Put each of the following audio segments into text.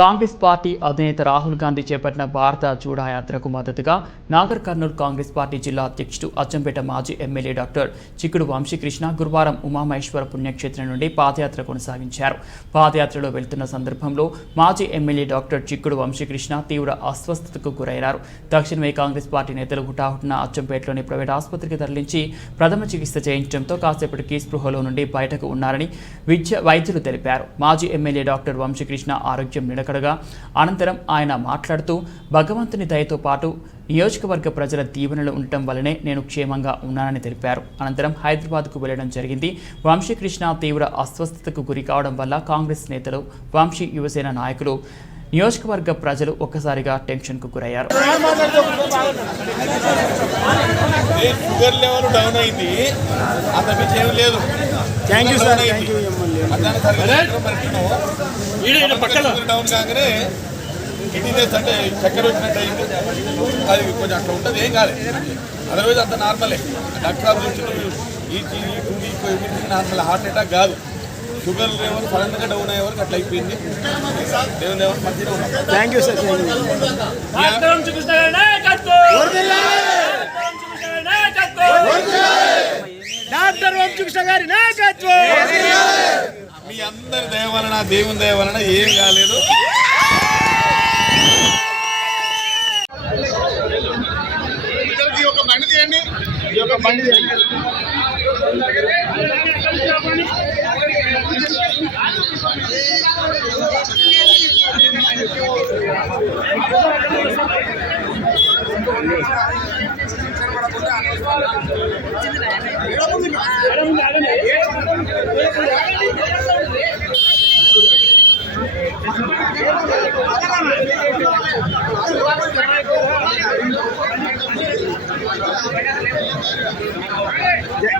Congress party అధినేత రాహుల్ గాంధీ చేపట్టిన భారత జోడో యాత్రకు మద్దతుగా నాగర్ కర్నూల్ కాంగ్రెస్ పార్టీ జిల్లా అధ్యక్షుడు అచ్చంపేట మాజీ ఎమ్మెల్యే డాక్టర్ చిక్కుడు వంశీకృష్ణ గురువారం ఉమామహేశ్వర పుణ్యక్షేత్రం నుండి పాదయాత్ర కొనసాగించారు. పాదయాత్రలో వెళ్తున్న సందర్భంలో మాజీ ఎమ్మెల్యే డాక్టర్ చిక్కుడు వంశీకృష్ణ తీవ్ర అస్వస్థతకు గురయ్యారు. తక్షణమే కాంగ్రెస్ పార్టీ నేతలు హుటాహుటిన అచ్చంపేటలోని ప్రైవేట్ ఆసుపత్రికి తరలించి ప్రథమ చికిత్స చేయించడంతో కాసేపటికి స్పృహలో నుండి బయటకు ఉన్నారని వైద్యులు తెలిపారు. మాజీ ఎమ్మెల్యే డాక్టర్ వంశీకృష్ణ ఆరోగ్యం కడగా అనంతరం ఆయన మాట్లాడుతూ భగవంతుని దయతో పాటు నియోజకవర్గ ప్రజల దీవెనలు ఉండటం వల్లనే నేను క్షేమంగా ఉన్నానని తెలిపారు. అనంతరం హైదరాబాద్కు వెళ్లడం జరిగింది. వంశీకృష్ణ తీవ్ర అస్వస్థతకు గురి కావడం వల్ల కాంగ్రెస్ నేతలు, వంశీ యువసేన నాయకులు, నియోజకవర్గ ప్రజలు ఒక్కసారిగా టెన్షన్కు గురయ్యారు. డౌన్ కాగానే కిడ్నీస్ అంటే చక్కెర వచ్చినట్టు అయింది. అది కొంచెం అట్లా ఉంటుంది, ఏం కాదు. అదర్వైజ్ అంత నార్మలే. డాక్టర్ చూసిన ఈ 2 week everything normal. Heart attack కాదు, షుగర్ లెవెల్ సడన్గా డౌన్ అయ్యే వరకు అట్లా అయిపోయింది. దేవుని లెవెల్ మంచిగా ఉన్నాం. Thank you sir. Doctor Vamsikrishna గారి నాయకత్వం. మీ అందరి దయ వలన, దేవుని దయ వలన ఏం కాలేదు.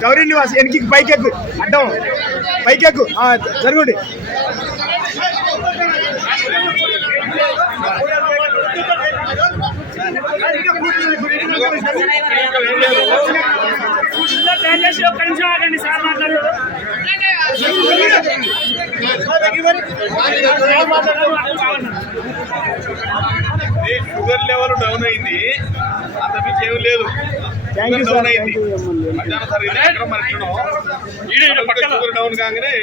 గౌరీ నివాస్ ఎనికి పైకెక్కు, అడ్డం పైకెక్కు, జరుగుండి. షుగర్ లెవెల్ డౌన్ అయింది, అంత మించి ఏం లేదు. డౌన్ అయింది షుగర్ డౌన్ కాగానే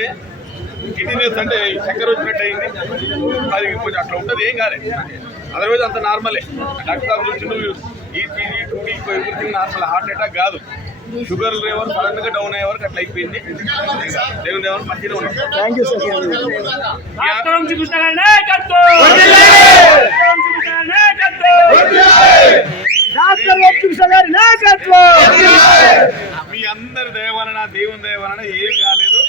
కిడ్నీస్ అంటే చక్కెర వచ్చినట్టు అయింది. అది కొంచెం అట్లా ఉంటుంది, ఏం కాదు. అదర్వైజ్ అంత నార్మలే. డాక్టర్ చూసిన ఈ 2 week everything normal. Heart attack కాదు, షుగర్ లెవెల్ సడన్గా డౌన్ అయ్యే వరకు అట్లా అయిపోయింది. దేవుని లెవెల్ మంచిగా ఉన్నాం. Thank you sir. Doctor Vamsikrishna గారి నాయకత్వం. మీ అందరి దయ వలన, దేవుని దయ వలన ఏం కాలేదు.